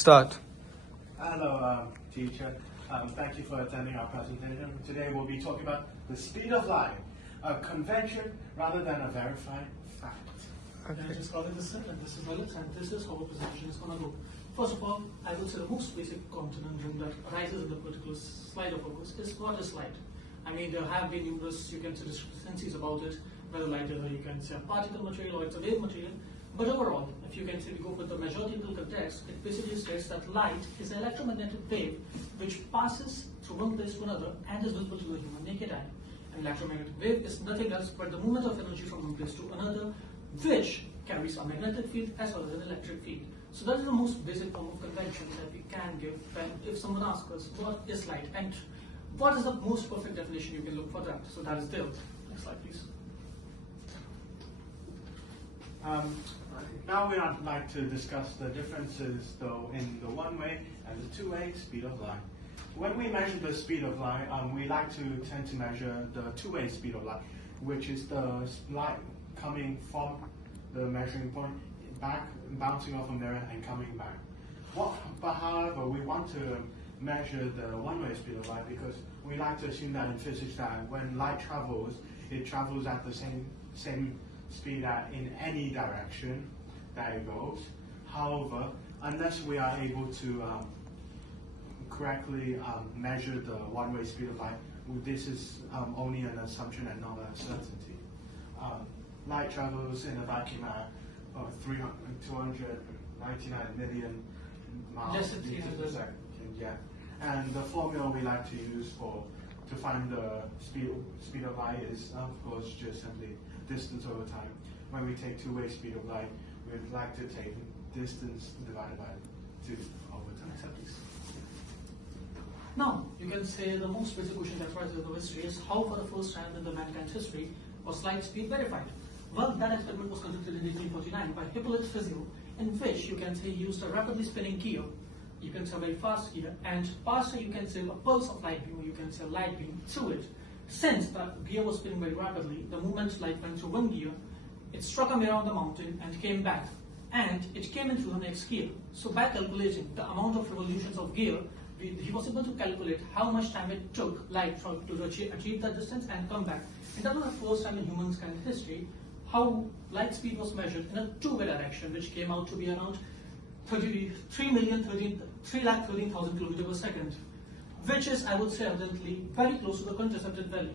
Start. Hello, teacher. Thank you for attending our presentation. Today we'll be talking about the speed of light, a convention rather than a verified fact. Okay. I just call it this, and this is Lalit, and this is how our presentation is going to go. First of all, I will say the most basic conundrum that arises in the particular slide of ours is what is light? I mean, there have been numerous, you can say, discrepancies about it, whether light is, you can say, a particle material or it's a wave material. But overall, if you can say we go for the majoritical context, it basically states that light is an electromagnetic wave which passes through one place to another and is visible to the human naked eye. An electromagnetic wave is nothing else but the movement of energy from one place to another, which carries a magnetic field as well as an electric field. So that is the most basic form of convention that we can give when if someone asks us what is light and what is the most perfect definition you can look for that. So that is there. Next slide, please. Now we'd like to discuss the differences, though, in the one-way and the two-way speed of light. When we measure the speed of light, we like to tend to measure the two-way speed of light, which is the light coming from the measuring point back, bouncing off a mirror and coming back. But however, we want to measure the one-way speed of light because we like to assume that in physics that when light travels, it travels at the same speed in any direction that it goes. However, unless we are able to correctly measure the one-way speed of light, this is only an assumption and not a certainty. Light travels in a vacuum at 299 million miles per second. Yeah, and the formula we like to use to find the speed of light is, of course, just simply distance over time. When we take two-way speed of light, we'd like to take distance divided by 2 over time. Now, you can say the most basic question that arises in the history is how for the first time in the mankind's history was light speed verified? Well, that experiment was conducted in 1849 by Hippolyte Fizeau, in which you can say he used a rapidly spinning gear, you can say a very fast gear, and passed you can say a pulse of light beam, or you can say light beam through it. Since the gear was spinning very rapidly, the moment light went through one gear, it struck a mirror on the mountain and came back, and it came into the next gear. So by calculating the amount of revolutions of gear, he was able to calculate how much time it took light to achieve that distance and come back. And that was the first time in humankind history how light speed was measured in a two-way direction, which came out to be around 3,13,000 kilometers per second, which is, I would say, evidently very close to the contracepted value.